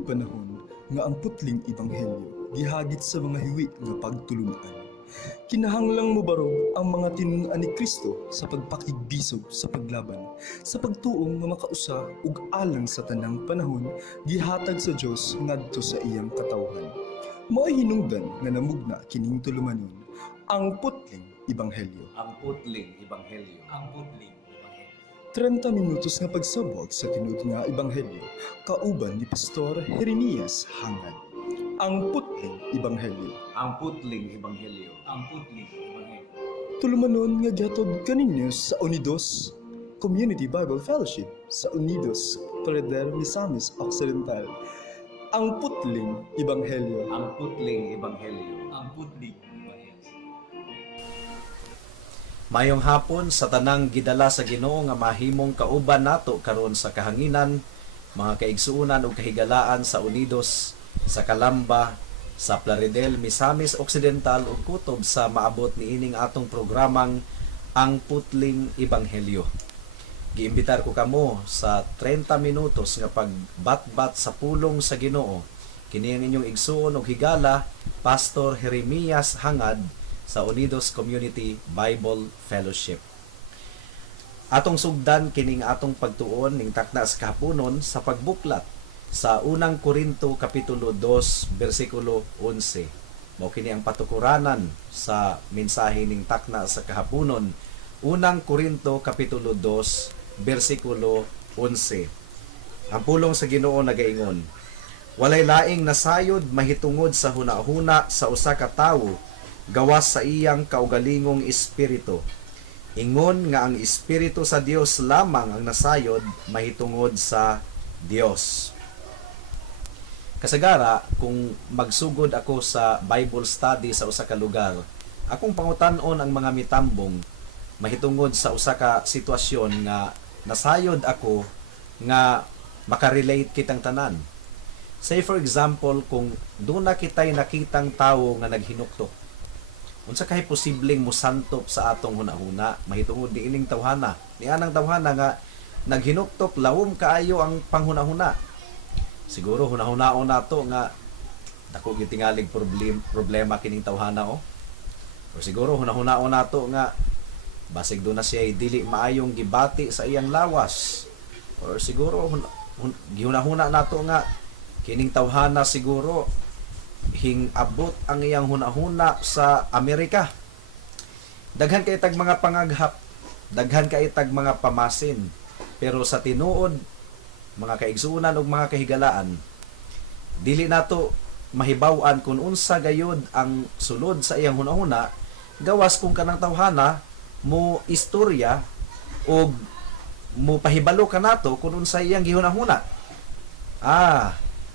Adtong panahon nga ang putling ebanghelyo gihagit sa mga hiwi nga pagtulunan. Kinahanglang mobarog ang mga tinun-an ni Kristo sa pagpakigbisog sa paglaban, sa pagtuong nga makausa ug alang sa tanang panahon gihatag sa Dios ngadto sa iyang katawhan. Mao'y hinungdan nga namugna kining tulumanon, ang putling ebanghelyo. Ang putling ebanghelyo. Ang putling ebanghelyo. 30 minutos nga pagsabwag sa tinud nga ebanghelyo, kauban ni Pastor Jeremias Hangad. Ang putling ebanghelyo. Ang putling ebanghelyo. Ang putling ebanghelyo. Tulumanon nga gihatod kaninyo sa Unidos Community Bible Fellowship sa Unidos Corredor Misamis Occidental. Ang putling ebanghelyo. Ang putling ebanghelyo. Ang putling ebanghelyo. Mayong hapon sa tanang gidala sa Ginoo nga mahimong kauban nato karon sa kahanginan, mga kaigsuunan ug kahigalaan sa Unidos, sa Calamba, sa Plaridel, Misamis Occidental ug kutob sa maabot niining atong programang Ang Putling Ebanghelyo. Giimbitar ko kamo sa 30 minutos nga pagbatbat sa pulong sa Ginoo. Kini ang inyong igsuon ug higala, Pastor Jeremias Hangad sa Unidos Community Bible Fellowship. Atong sugdan kining atong pagtuon ning takna sa kahaponon sa pagbuklat sa unang Korinto kapitulo 2 bersikulo 11. Mao kini ang patukuranan sa mensahe ning takna sa kahaponon, unang Korinto kapitulo 2 bersikulo 11. Ang pulong sa Ginoo nagaingon, walay laing nasayod mahitungod sa hunahuna sa usa ka tawo gawas sa iyang kaugalingong espiritu. Ingon nga ang espiritu sa Dios lamang ang nasayod mahitungod sa Dios. Kasagara, kung magsugod ako sa Bible study sa usa ka lugar, akong pangutan-on ang mga mitambong mahitungod sa usa ka sitwasyon nga nasayod ako nga makarelate kitang tanan. Say for example, kung doon na kita'y nakitang tao nga naghinuktok, unsa kay posibleng musantop sa atong hunahuna mahitungod ni ining tawhana, ni anang tawhana nga naghinuktok lawom kaayo ang panghunahuna. Siguro hunahunaon nato nga dako gyud tingalig problema kining tawhana o siguro hunahunaon nato nga basig do na siya dili maayong gibati sa iyang lawas, or siguro gihunahuna nato nga kining tawhana siguro hingabot ang iyang hunahuna sa Amerika. Daghan kay tag mga pangaghap, daghan kay tag mga pamasin, pero sa tinuod mga kaigsuunan ug mga kahigalaan, dili nato mahibaw-an kung unsa gayud ang sulod sa iyang hunahuna gawas kung kanang tawhana mo istorya o mo pahibalo kanato kung unsa iyang gihunahuna.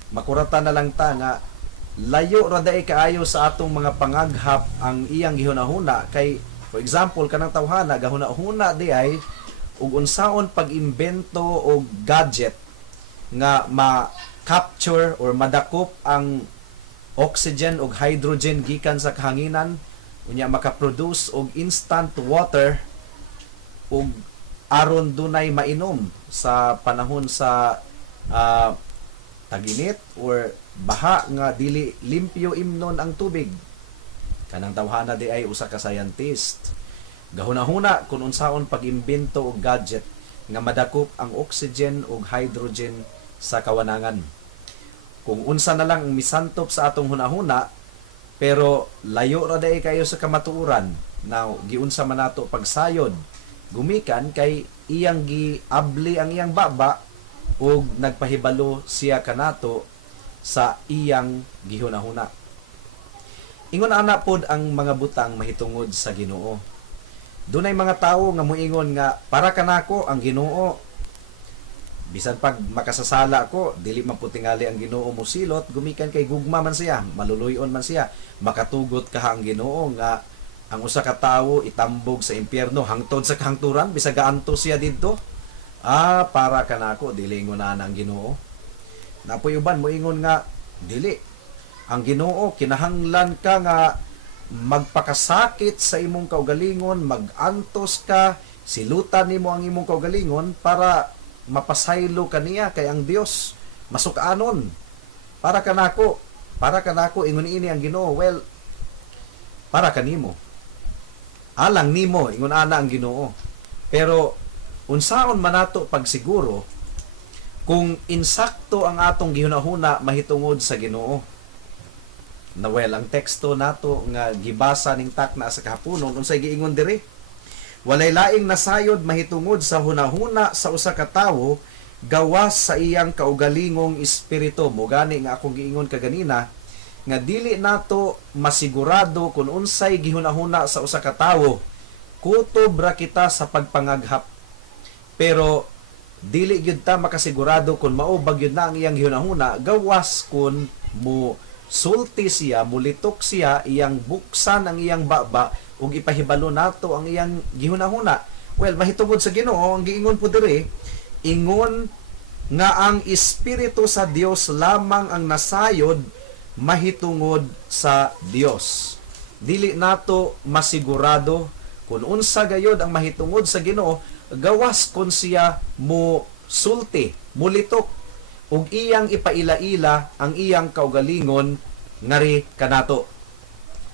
Makuratan na lang ta nga layo ra daay kaayo sa atong mga pangaghap ang iyang gihunahuna. Kay for example kanang tawhana gahuna-huna di ay ug unsaon pag-imbento og gadget nga ma-capture or madakop ang oxygen ug hydrogen gikan sa kahanginan, unya maka-produce og instant water ug aron dunay mainom sa panahon sa taginit or baha nga dili limpyo imnon ang tubig. Kanang tawhana di ay usa ka scientist gahuna-huna kung unsaon pag-imbento og gadget nga madakop ang oxygen ug hydrogen sa kawanangan. Kung unsa na lang ang misantop sa atong hunahuna, pero layo ra day kayo sa kamatuoran, now giunsa man nato pagsayod gumikan kay iyang giabli ang iyang baba ug nagpahibalo siya kanato sa iyang gihunahuna. Ingon ana pod ang mga butang mahitungod sa Ginoo. Dunay mga tawo nga moingon nga para kanako ang Ginoo, bisan pag makasasala ko dili man putingali ang Ginoo mo silot, gumikan kay gugma man siya, maluluyon man siya, makatugot ka ang Ginoo nga ang usa ka tawo itambog sa impyerno hangtod sa kahangturan bisag gaanto siya didto. Para kanako dili ingonan ang Ginoo. Napoy uban moingon nga dili, ang Ginoo kinahanglan ka nga magpakasakit sa imong kaugalingon, magantos ka, silutan nimo ang imong kaugalingon para mapasaylo kaniya kay ang Dios masukanon. para kanako ingon ini ang Ginoo. Well, para kanimo, alang nimo ingon ana ang Ginoo. Pero unsaon man nato pagsiguro kung insakto ang atong gihunahuna mahitungod sa Ginoo? Na well, ang teksto nato nga gibasa ning takna sa kahaponon unsay giingon diri? Walay laing nasayod mahitungod sa hunahuna sa usa ka tawo gawas sa iyang kaugalingong espiritu. Mo gani nga akong giingon kaganina nga dili nato masigurado kung unsay gihunahuna sa usa ka tawo. Kutob ra kita sa pagpangaghap. Pero dili gyud ta makasigurado kung mao ba gyud na ang iyang gihunahuna gawas kun mo sulti siya, mulitok siya, iyang buksan ang iyang baba ug ipahibalo nato ang iyang gihunahuna. Well, mahitungod sa Ginoo ang giingon po diri, ingon nga ang Espiritu sa Dios lamang ang nasayod mahitungod sa Dios. Dili nato masigurado kung unsa gayod ang mahitungod sa Ginoo gawas kun siya mo sulti, mulitok ug iyang ipaila-ila ang iyang kaugalingon ngari kanato.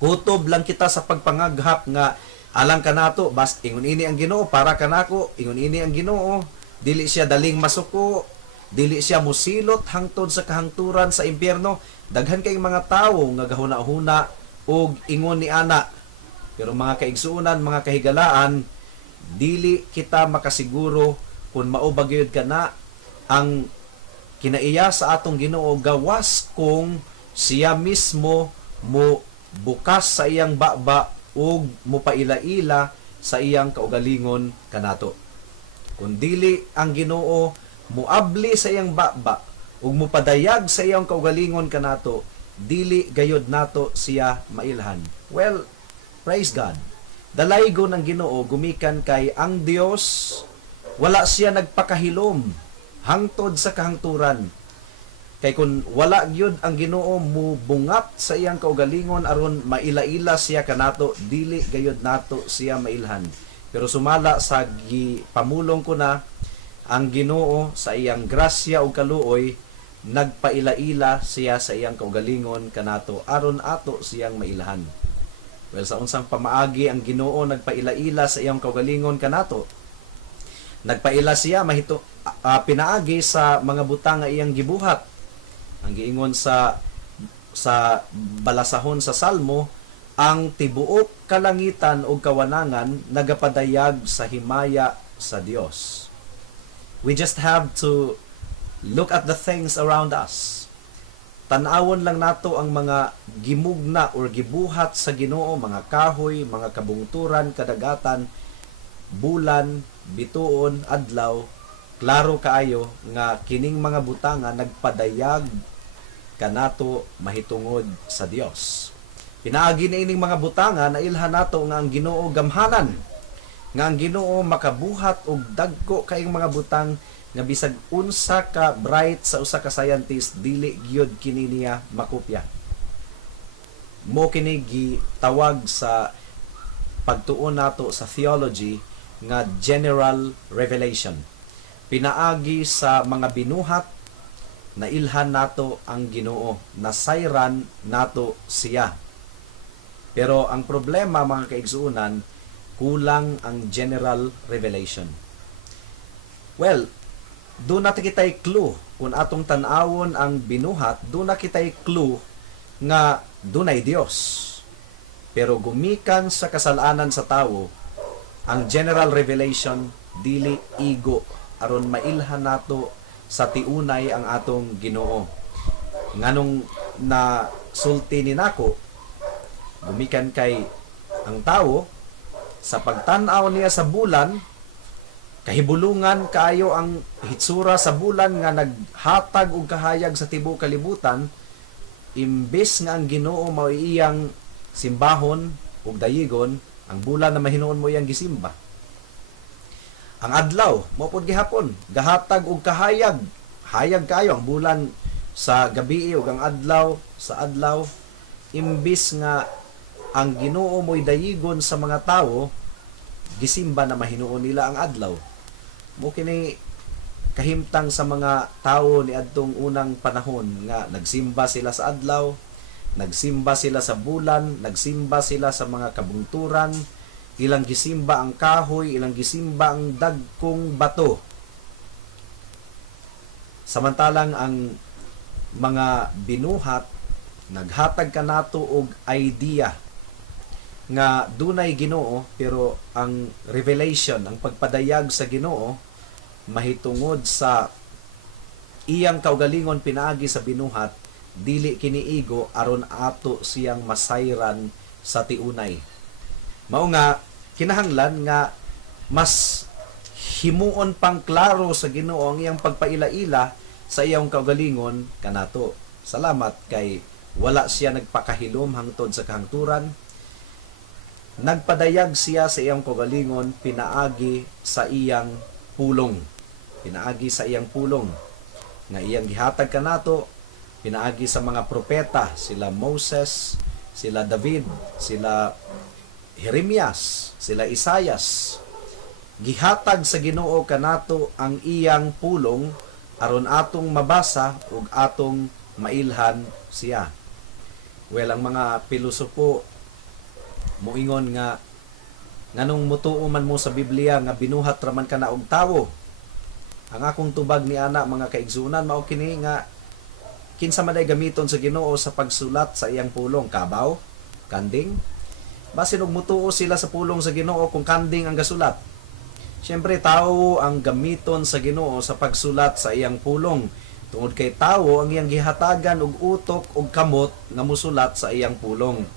Kutob lang kita sa pagpangaghap nga alang kanato bas ingon ini ang Ginoo para kanako, ingon ini ang Ginoo. Dili siya daling masuko, dili siya mosilot hangtod sa kahangturan sa impyerno. Daghan kay mga tawo nga gahuna-huna og ingon ni ana. Pero mga kaigsuonan, mga kahigalaan, dili kita makasiguro kung mao ba gyud kana ang kinaiya sa atong Ginoo gawas kung siya mismo mo bukas sa iyang baba ug mopaila-ila sa iyang kaugalingon kanato. Kung dili ang Ginoo muabli sa iyang baba ug mopadayag sa iyang kaugalingon kanato, dili gayod nato siya mailhan. Well, praise God. Dalaygon ng Ginoo gumikan kay ang Dios wala siya nagpakahilom hangtod sa kahangturan. Kay kung wala gyud ang Ginoo mo bungat sa iyang kaugalingon aron maila-ila siya kanato, dili gayud nato siya mailhan. Pero sumala sa gipamulong ko na ang Ginoo sa iyang grasya ug kaluoy nagpaila-ila siya sa iyang kaugalingon kanato aron ato siyang mailhan. Well, sa unsang pamaagi ang Ginoo nagpaila-ila sa iyang kaugalingon kanato? Nagpaila siya pinaagi sa mga butang nga iyang gibuhat. Ang giingon sa balasahon sa Salmo, ang tibuok kalangitan o kawanangan nagapadayag sa himaya sa Dios. We just have to look at the things around us. Tanawon lang nato ang mga gimugna or gibuhat sa Ginoo, mga kahoy, mga kabungturan, kadagatan, bulan, bituon, adlaw. Klaro kaayo nga kining mga butanga nagpadayag kanato mahitungod sa Dios. Pinaagi na ining mga butanga na ilhan nato nga ang Ginoo gamhanan, nga ang Ginoo makabuhat og dagko kaayong mga butang nga bisag unsa ka bright sa usa ka scientist dili gyud kini niya makopya. Mo kini gitawag sa pagtuon nato sa theology nga general revelation. Pinaagi sa mga binuhat na ilhan nato ang Ginoo, nasayran nato siya. Pero ang problema mga kaigsuunan, kulang ang general revelation. Well, doon natin kita'y clue. Kung atong tanawon ang binuhat, doon na kita'y clue nga dunay Dios. Pero gumikan sa kasalanan sa tawo, ang general revelation dili igo aron mailhan nato sa tiunay ang atong Ginoo. Nganong na sulti ni nako, gumikan kay ang tawo sa pagtan-aw niya sa bulan, kahibulungan kaayo ang hitsura sa bulan nga naghatag og kahayag sa tibuok kalibutan, imbes nga ang Ginoo mao iyang simbahon ug dayigon, ang bulan na mahinuon mo iyang gisimba. Ang adlaw, mopod gihapon, gahatag og kahayag. Hayag kayo ang bulan sa gabi ug ang adlaw sa adlaw, imbis nga ang Ginoo mo'y dayigon sa mga tawo, gisimba na mahinuon nila ang adlaw. Mo kini kahimtang sa mga tao ni adtong unang panahon nga nagsimba sila sa adlaw, nagsimba sila sa bulan, nagsimba sila sa mga kabungturan, ilang gisimba ang kahoy, ilang gisimba ang dagkong bato. Samantalang ang mga binuhat naghatag kanato og idea nga dunay Ginoo, pero ang revelation, ang pagpadayag sa Ginoo mahitungod sa iyang kaugalingon pinaagi sa binuhat, dili kiniigo aron ato siyang masayran sa tiunay. Mao nga kinahanglan nga mas himuon pang klaro sa Ginoo ang iyang pagpaila-ila sa iyang kaugalingon kanato. Salamat kay wala siya nagpakahilom hangtod sa kahangturan. Nagpadayag siya sa iyang kaugalingon pinaagi sa iyang pulong. Pinaagi sa iyang pulong nga iyang gihatag kanato, pinaagi sa mga propeta, sila Moses, sila David, sila Jeremias, sila Isaias. Gihatag sa Ginoo kanato ang iyang pulong aron atong mabasa ug atong mailhan siya. Well, ang mga pilosopo moingon nga nganong mutuo man mo sa Biblia nga binuhat raman ka na og tawo. Ang akong tubag ni ana mga kaigsunan mao kini nga kinsa man ay gamiton sa Ginoo sa pagsulat sa iyang pulong, kabaw, kanding. Basin og mutuo sila sa pulong sa Ginoo kung kanding ang gasulat. Siyempre tawo ang gamiton sa Ginoo sa pagsulat sa iyang pulong. Tungod kay tawo ang iyang gihatagan og utok og kamot nga musulat sa iyang pulong.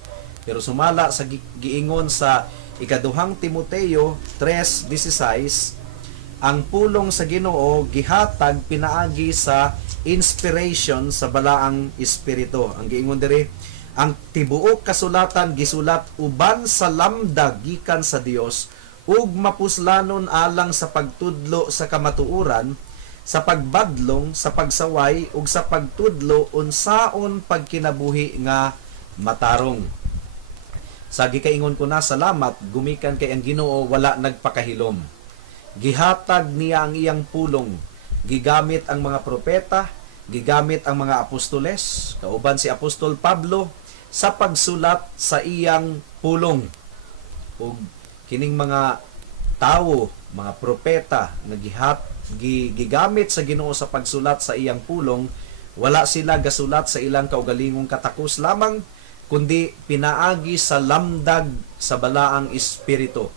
Pero sumala sa giingon sa ikaduhang Timoteo 3:16, ang pulong sa Ginoo gihatag pinaagi sa inspiration sa balaang espiritu. Ang giingon diri, ang tibuok kasulatan gisulat uban sa lamdag gikan sa Dios ug mapuslanon alang sa pagtudlo sa kamatuoran, sa pagbadlong, sa pagsaway ug sa pagtudlo unsaon pagkinabuhi nga matarong. Sa gikaingon ko na, salamat gumikan kay ang Ginoo wala nagpakahilom. Gihatag niya ang iyang pulong, gigamit ang mga propeta, gigamit ang mga apostoles, kauban si Apostol Pablo sa pagsulat sa iyang pulong. Ug kining mga tawo, mga propeta nga gigamit sa Ginoo sa pagsulat sa iyang pulong, wala sila gasulat sa ilang kaugalingong katakos lamang, kundi pinaagi sa lamdag sa balaang espiritu.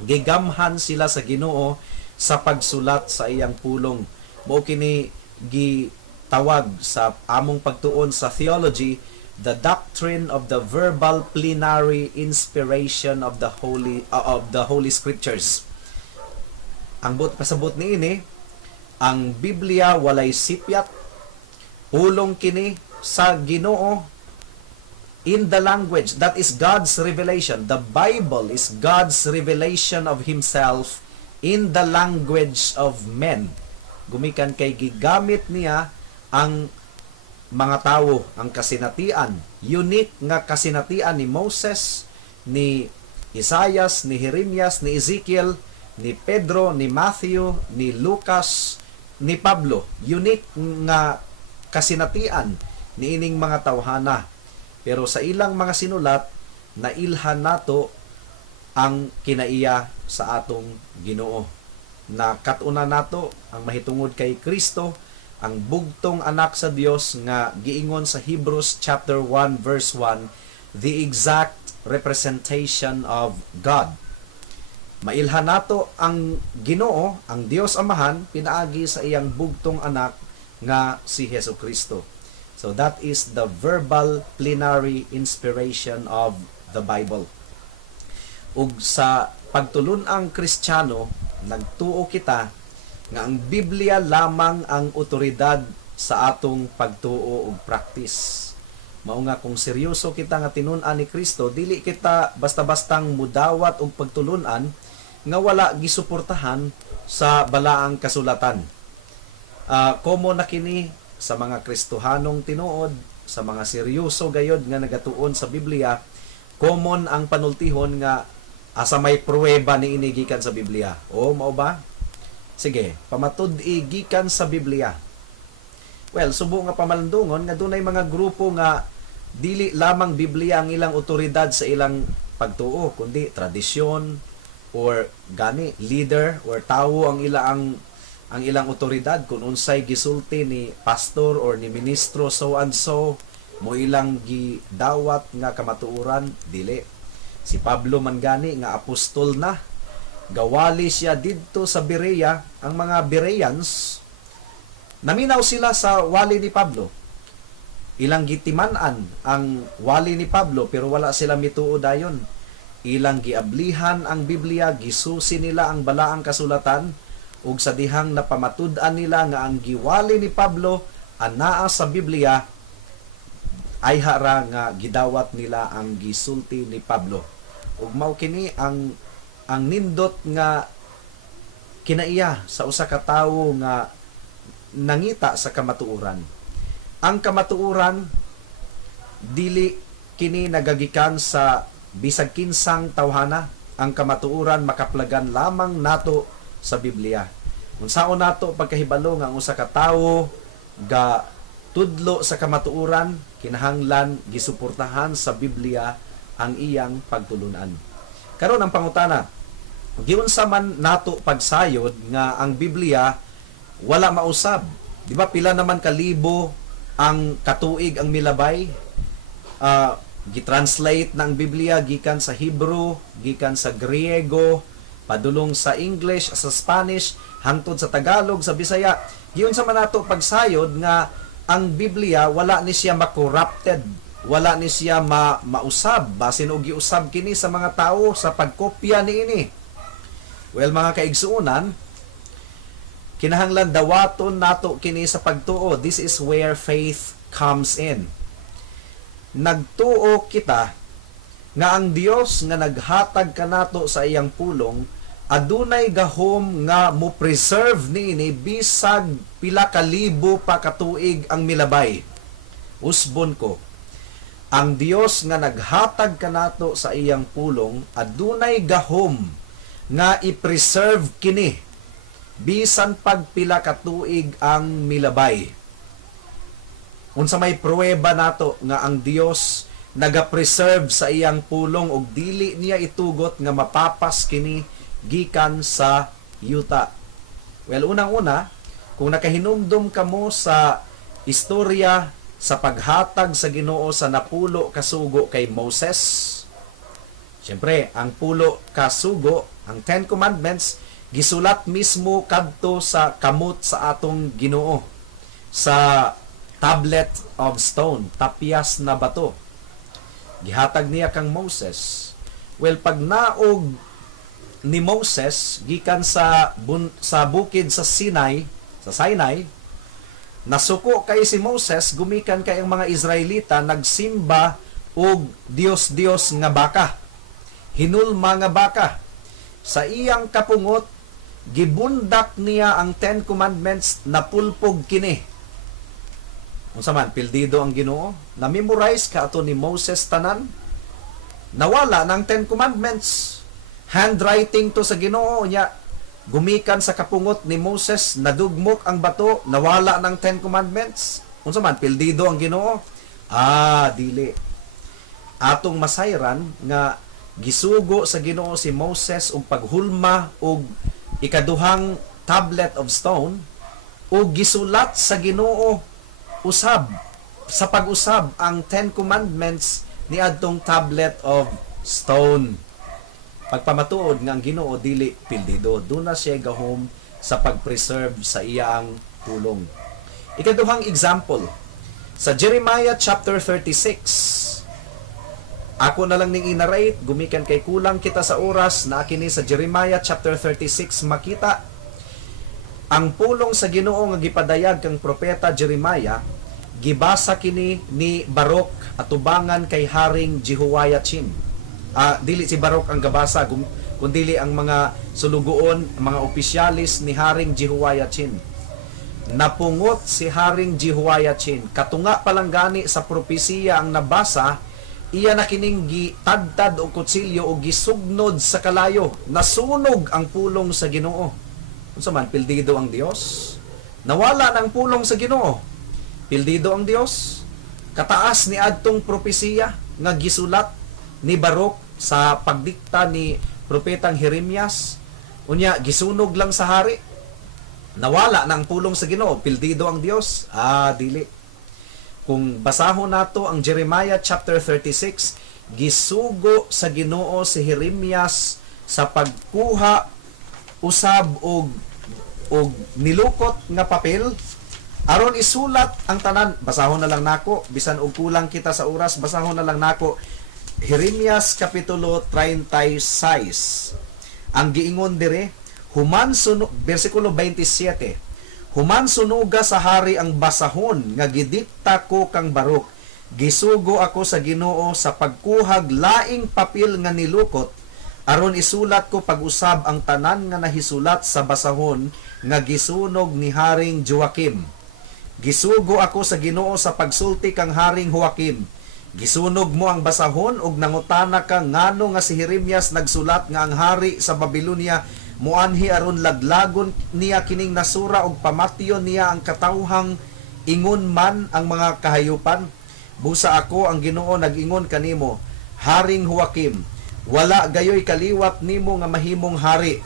Gigamhan sila sa Ginoo sa pagsulat sa iyang pulong. Mao kini gitawag sa among pagtuon sa theology, the doctrine of the verbal plenary inspiration of the Holy Scriptures. Ang pasabot niini, ang Biblia walay sipyat, pulong kini sa Ginoo in the language that is God's revelation. The Bible is God's revelation of Himself in the language of men. Gumikan kay gigamit niya ang mga tawo, ang kasinatian, unique nga kasinatian ni Moses, ni Isaias, ni Jeremias, ni Ezekiel, ni Pedro, ni Matthew, ni Lucas, ni Pablo. Unique nga kasinatian ni ining mga tawhana. Pero sa ilang mga sinulat, nailhan nato ang kinaiya sa atong Ginoo. Na katuna nato ang mahitungod kay Kristo, ang bugtong anak sa Dios nga giingon sa Hebrews chapter 1 verse 1, the exact representation of God. Mailhan nato ang Ginoo, ang Dios Amahan, pinaagi sa iyang bugtong anak nga si Hesus Kristo. So that is the verbal plenary inspiration of the Bible. Ug sa pagtulun-ang Kristiyano, nagtuo kita nga ang Biblia lamang ang otoridad sa atong pagtuo ug practice. Mao nga kung seryoso kita nga tinun-an ni Kristo, dili kita basta-bastang mudawat og pagtulun-an nga wala gisuportahan sa balaang kasulatan. Komo na kini sa mga Kristohanong tinuod, sa mga seryoso gayod nga nagatuon sa Biblia, common ang panultihon nga asa may pruweba ni inigikan sa Biblia. O mao ba? Sige, pamatud-i gikan sa Biblia. Well, subo nga pamalandungon nga dunay mga grupo nga dili lamang Biblia ang ilang otoridad sa ilang pagtuo, kundi tradisyon or gani leader or tawo ang ilang otoridad kung unsay gisulti ni pastor or ni ministro so and so mo ilang gidawat nga kamatuoran dili. Si Pablo man gani nga apostol na, gawali siya didto sa Berea. Ang mga Bereans naminaw sila sa wali ni Pablo. Ilang gitiman-an ang wali ni Pablo pero wala sila mituod dayon. Ilang giablihan ang Biblia, gisusi nila ang balaang kasulatan ug sa dihang napamatud-an nila nga ang giwali ni Pablo anaa sa Biblia ay hara nga gidawat nila ang gisulti ni Pablo. Ug mao kini ang nindot nga kinaiya sa usa ka tawo nga nangita sa kamatuoran. Ang kamatuoran dili kini nagagikan sa bisag kinsang tawhana. Ang kamatuoran makaplagan lamang nato sa Biblia. Unsaon nato pagkahibalo nga ang usa ka tawo ga tudlo sa kamatuoran, kinahanglan gisuportahan sa Biblia ang iyang pagtulunan. Karon ang pangutana, giunsa man nato pagsayod nga ang Biblia wala mausab? Di ba pila naman kalibo ang katuig ang milabay? Gitranslate ng Biblia gikan sa Hebrew, gikan sa Griego, padulong sa English, sa Spanish, hangtod sa Tagalog, sa Bisaya. Giunsa man nato pagsayod nga ang Biblia wala ni siya ma-corrupted, wala ni siya mausab, basin og giusab kini sa mga tao sa pagkopya niini. Well, mga kaigsuonan, kinahanglan dawaton nato kini sa pagtuo. This is where faith comes in. Nagtuo kita nga ang Dios nga naghatag kanato sa iyang pulong adunay gahom nga mo preserve niini bisag pila ka libo pa katuig ang milabay. Usbon ko, ang Dios nga naghatag kanato sa iyang pulong adunay gahom nga i-preserve kini bisan pagpila ka tuig ang milabay. Unsa may pruweba nato nga ang Dios naga-preserve sa iyang pulong ug dili niya itugot nga mapapas kini gikan sa yuta. Well, unang-una, kung nakahinumdum kamo sa istorya sa paghatag sa Ginoo sa napulo kasugo kay Moses, siyempre, ang pulo kasugo, ang 10 Commandments, gisulat mismo kadto sa kamot sa atong Ginoo sa tablet of stone, tapyas na bato. Gihatag niya kang Moses. Well, pag naog ni Moses gikan sa bukid sa Sinai, nasuko kay si Moses, gumikan kay ang mga Israelita nagsimba og Dios nga baka. Hinulma nga baka. Sa iyang kapungot, gibundak niya ang 10 Commandments na pulpog kini. Unsa man, pildido ang Ginoo, na-memorize ka ato ni Moses tanan, nawala ng 10 Commandments. Handwriting to sa Ginoo niya, gumikan sa kapungot ni Moses, nadugmok ang bato, nawala ng 10 Commandments. Unsa man, pildido ang Ginoo? Dili. Atong masayran nga gisugo sa Ginoo si Moses og paghulma og ikaduhang tablet of stone ug gisulat sa Ginoo usab sa pag-usab ang 10 Commandments ni adtong tablet of stone. Pagpamatuod nga ang Ginoo dili pildido, duna siya gahom sa pag-preserve sa iyang pulong. Ikaduhang example sa Jeremiah chapter 36. Ako na lang ning inarate, gumikan kay kulang kita sa oras na kini sa Jeremiah chapter 36 makita ang pulong sa Ginoo nga gipadayag kang propeta Jeremiah. Gibasa kini ni Baruch atubangan kay Haring Jehoiachin. Dili si Baruch ang gabasa, kundi ang mga sulugoon, mga opisyalis ni Haring Jehoiachin. Napungot si Haring Jehoiachin. Katunga palang gani sa propesiya ang nabasa, iya na kining gitadtad o kutsilyo o gisugnod sa kalayo. Nasunog ang pulong sa Ginoo. Unsa man pildido ang Dios? Nawala ng pulong sa Ginoo. Pildido ang Dios. Kataas ni adtong propesiya nga gisulat ni Baruk sa pagdikta ni propetang Jeremias. Unya gisunog lang sa hari. Nawala ng pulong sa Ginoo. Pildido ang Dios? Dili. Kung basahon nato ang Jeremiah chapter 36, gisugo sa Ginoo si Jeremias sa pagkuha usab og nilukot nga papel aron isulat ang tanan. Basahon na lang nako, bisan og kulang kita sa oras, basahon na lang nako Jeremias kapitulo 36. Ang giingon dire, versikulo 27, human sunuga sa hari ang basahon nga gidikta ko kang Baruk. Gisugo ako sa Ginoo sa pagkuhag laing papel nga nilukot aron isulat ko pag-usab ang tanan nga nahisulat sa basahon nga gisunog ni Haring Joakim. Gisugo ako sa Ginoo sa pagsulti kang Haring Joakim. Gisunog mo ang basahon ug nangutana ka ngano nga si Jeremias nagsulat nga ang hari sa Babylonia muanhi aron laglagon niya kining nasura ug pamatyon niya ang katawhang ingon man ang mga kahayupan. Busa ako ang Ginoo nag-ingon kanimo, Haring Joakim, wala gayoy kaliwat nimo nga mahimong hari.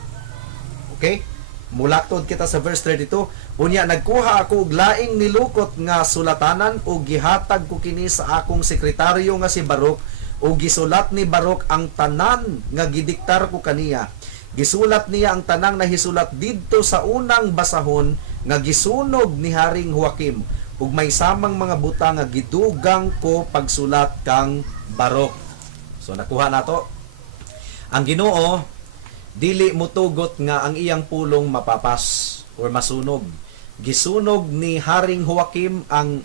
Okay? Mulatod kita sa verse 32. Unya nagkuha ako og laing nilukot nga sulatanan ug gihatag ko kini sa akong sekretaryo nga si Baruk ug gisulat ni Baruk ang tanan nga gidiktar ko kaniya. Gisulat niya ang tanang nahisulat didto sa unang basahon nga gisunog ni Haring Joakim ug may samang mga buta nga gidugang ko pagsulat kang Baruk. So nakuha nato. Ang Ginoo dili motugot nga ang iyang pulong mapapas or masunog. Gisunog ni Haring Joakim ang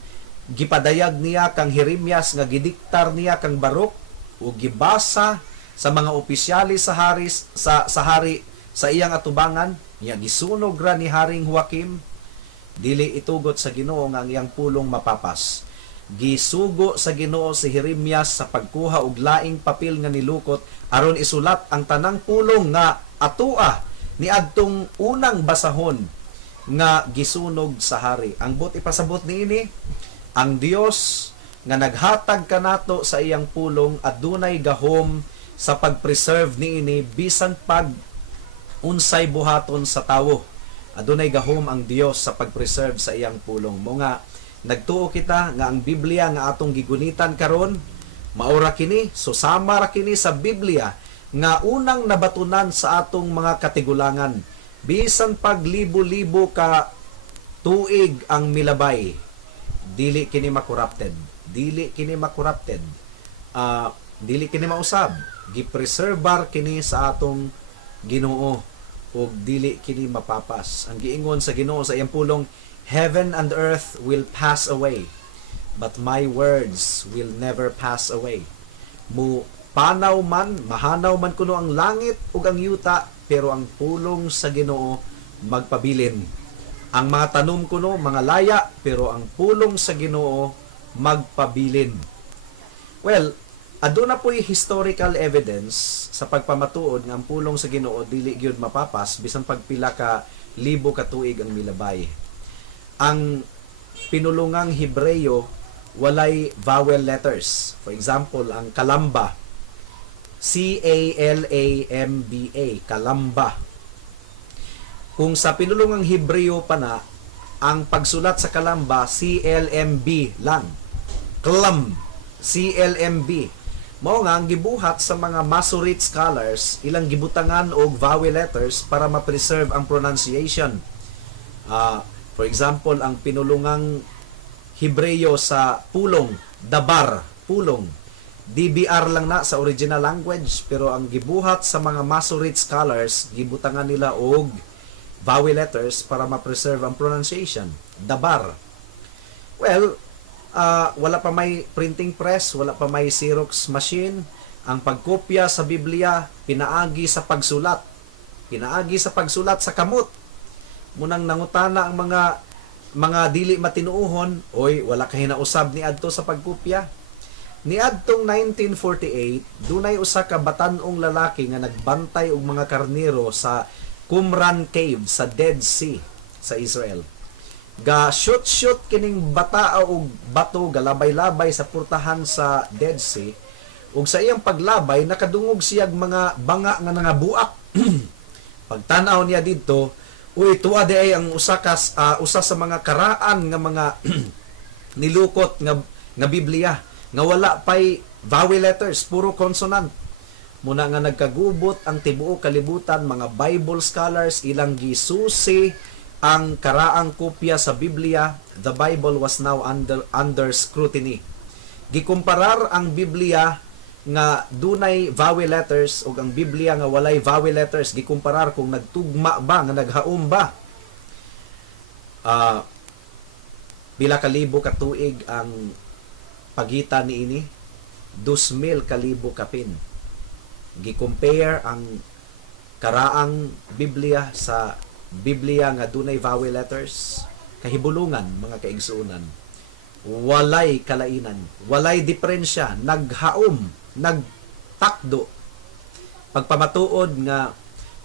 gipadayag niya kang Jeremias nga gidiktar niya kang Baruk ug gibasa sa mga opisyalis sa hari sa iyang atubangan. Niya gisunog ra ni Haring Joakim. Dili itugot sa Ginoo nga ang iyang pulong mapapas. Gisugo sa Ginoo si Jeremias sa pagkuha og laing papel nga nilukot aron isulat ang tanang pulong nga atua ni adtong unang basahon nga gisunog sa hari. Ang ipasabot niini, ang Dios nga naghatag kanato sa iyang pulong adunay gahom sa pag-preserve niini bisan pag unsay buhaton sa tawo. Adunay gahom ang Dios sa pag-preserve sa iyang pulong. Mga nagtuo kita nga ang Biblia nga atong gigunitan karon maura kini, susama ra kini sa Biblia nga unang nabatunan sa atong mga katigulangan. Bisan pag libo-libo ka tuig ang milabay, dili kini makorrupted. Dili kini makorrupted. Dili kini mausab. Gipreserbar kini sa atong Ginoo ug dili kini mapapas. Ang giingon sa Ginoo sa iyang pulong, heaven and earth will pass away, but my words will never pass away. Panaw man, mahanaw man kuno ang langit ug ang yuta, pero ang pulong sa Ginoo magpabilin. Ang mga tanom kuno mga laya, pero ang pulong sa Ginoo magpabilin. Well, aduna po'y historical evidence sa pagpamatuod nga ang pulong sa Ginoo dili gyud mapapas bisan pagpila ka libo ka tuig ang milabay. Ang pinulungang Hebreyo walay vowel letters. For example, ang kalamba, C-A-L-A-M-B-A, kalamba. Kung sa pinulungang Hebreyo pa na, ang pagsulat sa kalamba, C-L-M-B lang. Klam, C-L-M-B. Mao nga ang gibuhat sa mga Masoret scholars, ilang gibutangan og vowel letters para ma-preserve ang pronunciation. For example, ang pinulungang Hebreyo sa pulong, dabar, pulong. DBR lang na sa original language, pero ang gibuhat sa mga Masoret scholars, gibutangan nila og vowel letters para ma-preserve ang pronunciation. Dabar. Well, wala pa may printing press, wala pa may Xerox machine. Ang pagkopya sa Biblia, pinaagi sa pagsulat. Pinaagi sa pagsulat sa kamot. Munang nangutana ang mga dili matinuohon, oy, wala ka hinausab ni adto sa pagkopya. Ni adtong 1948, dunay usa ka batanong lalaki nga nagbantay og mga karnero sa Qumran Cave sa Dead Sea sa Israel. Ga shoot kining bata o bato galabay-labay sa purtahan sa Dead Sea, ug sa iyang paglabay nakadungog siyag mga banga nga nangabuak. Pagtanaw niya didto, uy tuwa di ay ang usa sa mga karaan nga mga nilukot nga Biblia nga wala pay vowel letters, puro consonant. Muna nga nagkagubot ang tibuok kalibutan, mga Bible scholars ilang gisusi ang karaang kopya sa Biblia. The Bible was now under scrutiny. Gikumparar ang Biblia nga dunay vowel letters ug ang Biblia nga walay vowel letters, gikumparar kung nagtugma ba, nga naghaom ba. Pila kalibo ka tuig ang pagitan niini? 2,000 kalibo kapin. Gi-compare ang karaang Biblia sa Biblia nga dunay vowel letters, kahibulungan mga kaigsuonan. Walay kalainan, walay diferensya, naghaom, nagtakdo. Pagpamatuod nga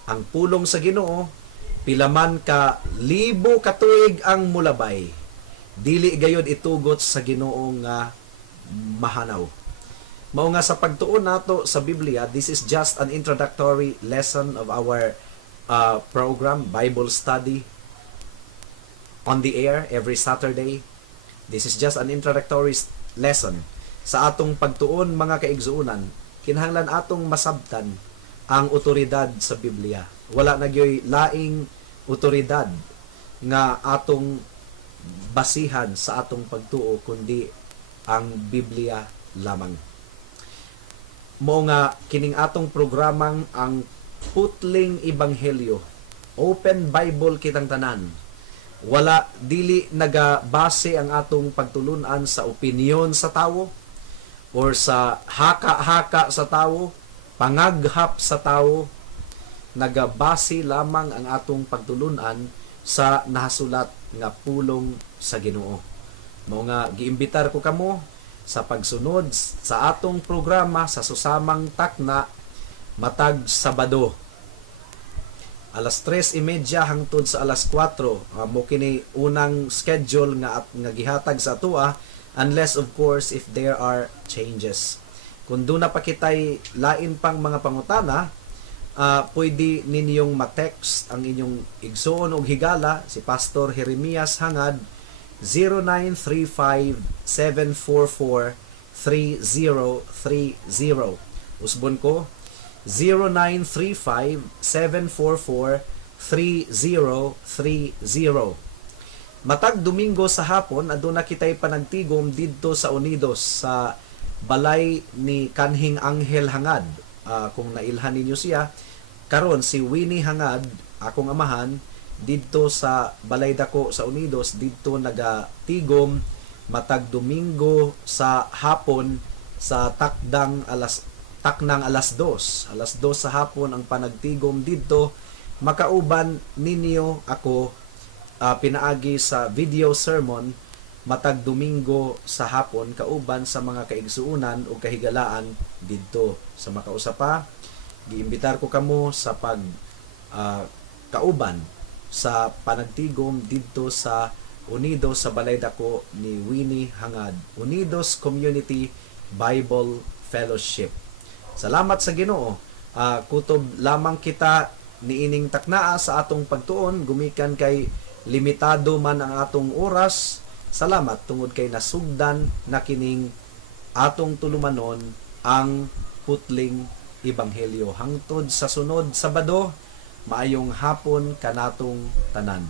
ang pulong sa Ginoo pilaman ka libo ka tuig ang mulabay, dili gayud itugot sa Ginoo nga mahanaw. Mao nga sa pagtuon nato sa Biblia, this is just an introductory lesson of our program, Bible study on the air every Saturday. This is just an introductory lesson. Sa atong pagtuon mga kaigsuonan, kinahanglan atong masabtan ang otoridad sa Biblia. Wala nagyoy laing otoridad nga atong basihan sa atong pagtuo kundi ang Biblia lamang. Mo nga kining atong programang ang Putling Ebanghelyo, Open Bible kitang tanan. Wala dili nagabase ang atong pagtulunan sa opinyon sa tawo or sa haka-haka sa tawo, pangaghap sa tawo. Nagabase lamang ang atong pagtulunan sa nahasulat nga pulong sa Ginoo. Mao nga giimbitar ko kamo sa pagsunod sa atong programa sa susamang takna matag Sabado. Alas 3:30 hangtod sa alas 4 mo kini unang schedule nga gihatag sa atua, unless of course if there are changes. Kung doon na pa kitay lain pang mga pangutana, pwede ninyong ma-text ang inyong igsoon o higala si Pastor Jeremias Hangad 0935-744-3030. Usbon ko, 0935-744-3030. Matag Domingo sa hapon, aduna kitay panagtigom didto sa Unidos sa balay ni kanhing Anghel Hangad. Kung nailhan ninyo siya, karon si Winnie Hangad, akong amahan, didto sa balay dako sa Unidos, didto nagatigom matag Domingo sa hapon sa taknang alas 2. Alas 2 sa hapon ang panagtigom didto. Makauban ninyo ako pinaagi sa video sermon matag Domingo sa hapon kauban sa mga kaigsuunan o kahigalaan didto. Sa makausapa, giimbitar ko kamo sa pag kauban sa panagtigom didto sa Unidos sa balay dako ni Winnie Hangad, Unidos Community Bible Fellowship. Salamat sa Ginoo. Kutob lamang kita niining taknaa sa atong pagtuon, gumikan kay limitado man ang atong oras. Salamat tungod kay nasugdan na kining atong tulumanon ang Putling Ebanghelyo. Hangtod sa sunod Sabado, maayong hapon kanatong tanan.